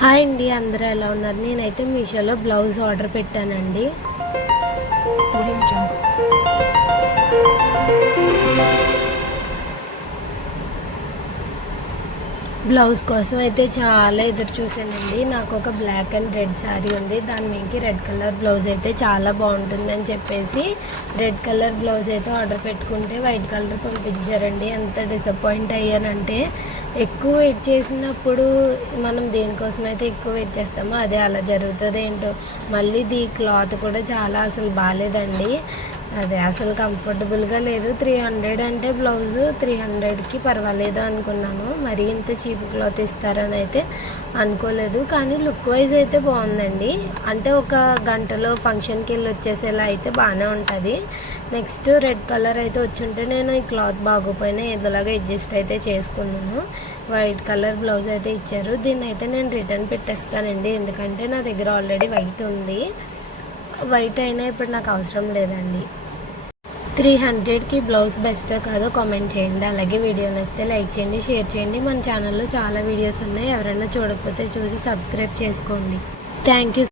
Hi అండి, అందరూ ఎలా ఉన్నారు? నేనైతే మీషోలో బ్లౌజ్ ఆర్డర్ పెట్టానండి. బ్లౌజ్ కోసం అయితే చాలా ఎదురు చూసానండి. నాకు ఒక బ్లాక్ అండ్ రెడ్ శారీ ఉంది, దాని మీదకి రెడ్ కలర్ బ్లౌజ్ అయితే చాలా బాగుంటుందని చెప్పేసి రెడ్ కలర్ బ్లౌజ్ అయితే ఆర్డర్ పెట్టుకుంటే వైట్ కలర్ పంపించారండి. ఎంత డిసప్పాయింట్ అయ్యానంటే, ఎక్కువ వెయిట్ చేసినప్పుడు మనం దేనికోసం అయితే ఎక్కువ వెయిట్ చేస్తామో అదే అలా జరుగుతుంది ఏంటో. మళ్ళీ ఈ క్లాత్ కూడా చాలా అసలు బాగాలేదండి. అదే అసలు కంఫర్టబుల్గా లేదు. 300 అంటే బ్లౌజు 300కి పర్వాలేదు అనుకున్నాను. మరీ ఇంత చీప్ క్లాత్ ఇస్తారని అయితే అనుకోలేదు. కానీ లుక్ వైజ్ అయితే బాగుందండి. అంటే ఒక గంటలో ఫంక్షన్కి వెళ్ళి వచ్చేసేలా అయితే బాగానే ఉంటుంది. నెక్స్ట్ రెడ్ కలర్ అయితే వచ్చుంటే నేను ఈ క్లాత్ బాగోపోయినా ఏదోలాగా అడ్జస్ట్ అయితే చేసుకున్నాను. వైట్ కలర్ బ్లౌజ్ అయితే ఇచ్చారు. దీన్ని అయితే నేను రిటర్న్ పెట్టేస్తానండి, ఎందుకంటే నా దగ్గర ఆల్రెడీ వైట్ ఉంది. వైట్ అయినా ఇప్పుడు నాకు అవసరం లేదండి. 300కి బ్లౌజ్ బెస్ట్ కాదో కామెంట్ చేయండి. అలాగే వీడియో నచ్చితే లైక్ చేయండి, షేర్ చేయండి. మన ఛానల్లో చాలా వీడియోస్ ఉన్నాయి, ఎవరైనా చూడకపోతే చూసి సబ్స్క్రైబ్ చేసుకోండి. Thank you.